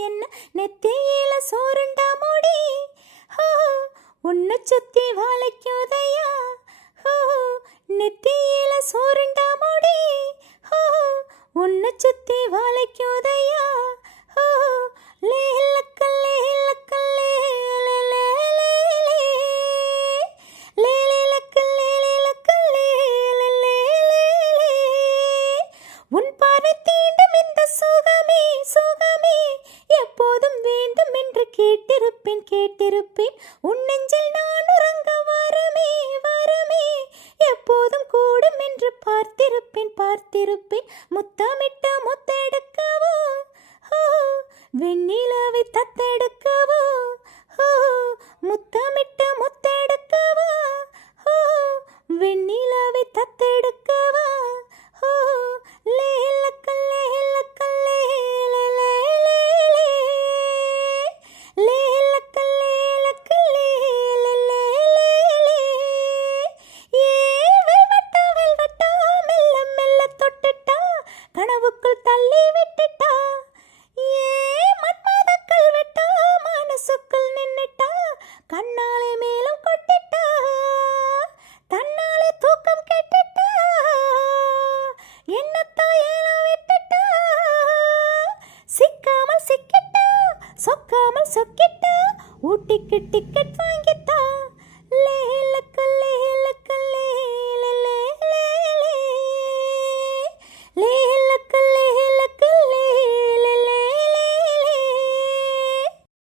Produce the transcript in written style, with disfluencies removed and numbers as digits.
என்ன நெத்தியில சோறுண்டா மூடி உன்னை சுத்தி வாழைக்குதையா நெத்தியில சோறுண்டா மூடி உன்னை சுத்தி வாழைக்குதையா உன் பார்வை தீண்டும் இந்த சுகமே சுகமே எப்போதும் வேண்டும் என்று கேட்டிருப்பேன் உன் நெஞ்சில் நான் உறங்க வரமே வரமே எப்போதும் கூடும் என்று பார்த்திருப்பேன் முத்தமிட்டு முத்தெடுக்கவோ வெண்ணிலவை தத்தெடுக்கவோ முத்தமிட்டு முத்தெடுக்கவோ வெண்ணிலவை தத்தெடுக்கவோ கனவுக்குள் தள்ளி விட்டுட்டா மன்மதக்கள் விட்டா மனசுக்குள் நின்னுட்டா கண்ணாலே மேலும் கொட்டிட்டா தன்னாலே தூக்கம் கெட்டுட்டா என்னத்தோ ஏனோ விட்டுட்டா சிக்காமல் சிக்கிட்டா சொக்காமல் சொக்கிட்டா ஊட்டிக்கு டிக்கெட் வாங்கி